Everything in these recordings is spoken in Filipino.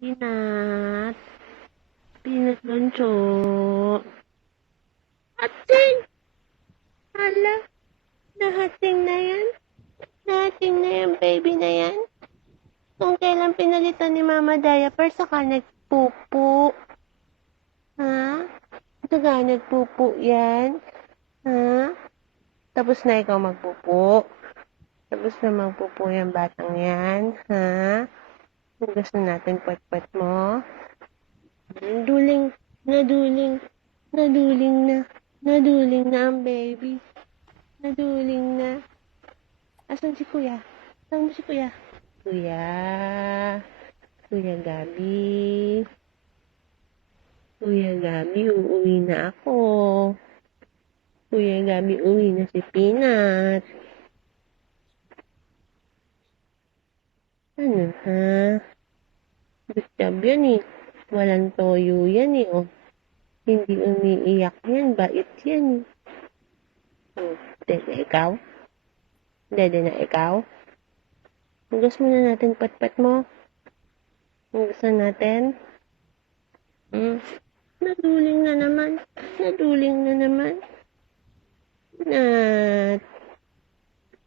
Peanut. Peanut bunso. Hating! Hala, nahating na yan. Nahating na yan, baby na yan. Kung kailan pinalitan ni Mama diaper, saka nagpupo. Ha? Saka nagpupo yan. Ha? Tapos na ikaw magpupo. Tapos na magpupo yung batang yan. Ha? Gusto natin pat-pat mo. Naduling na ang baby. Naduling na. Asan si Kuya? Saan mo si Kuya? Kuya Gabi. Kuya Gabi, uuwi na ako. Kuya Gabi, uwi na si Peanut. Ano ha? Bitab yan eh. Walang toyo yan eh, oh. Hindi umiiyak yan, bait yan eh. Dede, ikaw? Dede na ikaw? Hugas muna natin pat-pat mo. Hugasan natin. Naduling na naman.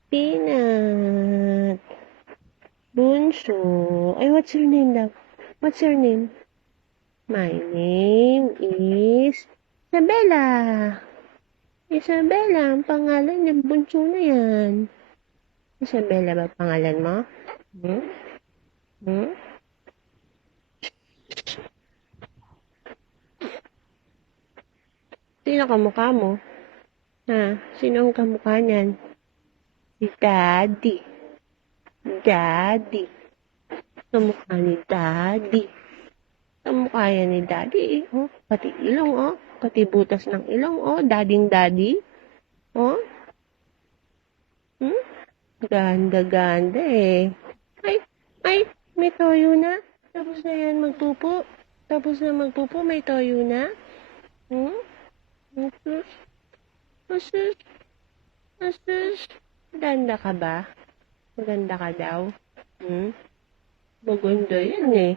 Peanut. Bunso. Ay, what's your name daw? What's your name? My name is Isabella. Isabella, ang pangalan ng bunso na yan. Isabella ba pangalan mo? Sino kamukha mo? Ha? Sino ang kamukha niyan? Si Daddy. Daddy. Kamukha ni Daddy. Kamukha yan ni Daddy. Oh, pati ilong, oh. Pati butas ng ilong, oh. Daddy. Oh. Ganda eh. Ay, may toyo na. Tapos na yan magpupo. May toyo na. Asus. Maganda ka ba? Maganda ka daw? Maganda yan eh.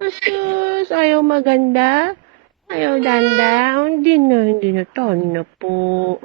Asus, ayaw maganda? Ayaw danda? Hindi na. Taon na po.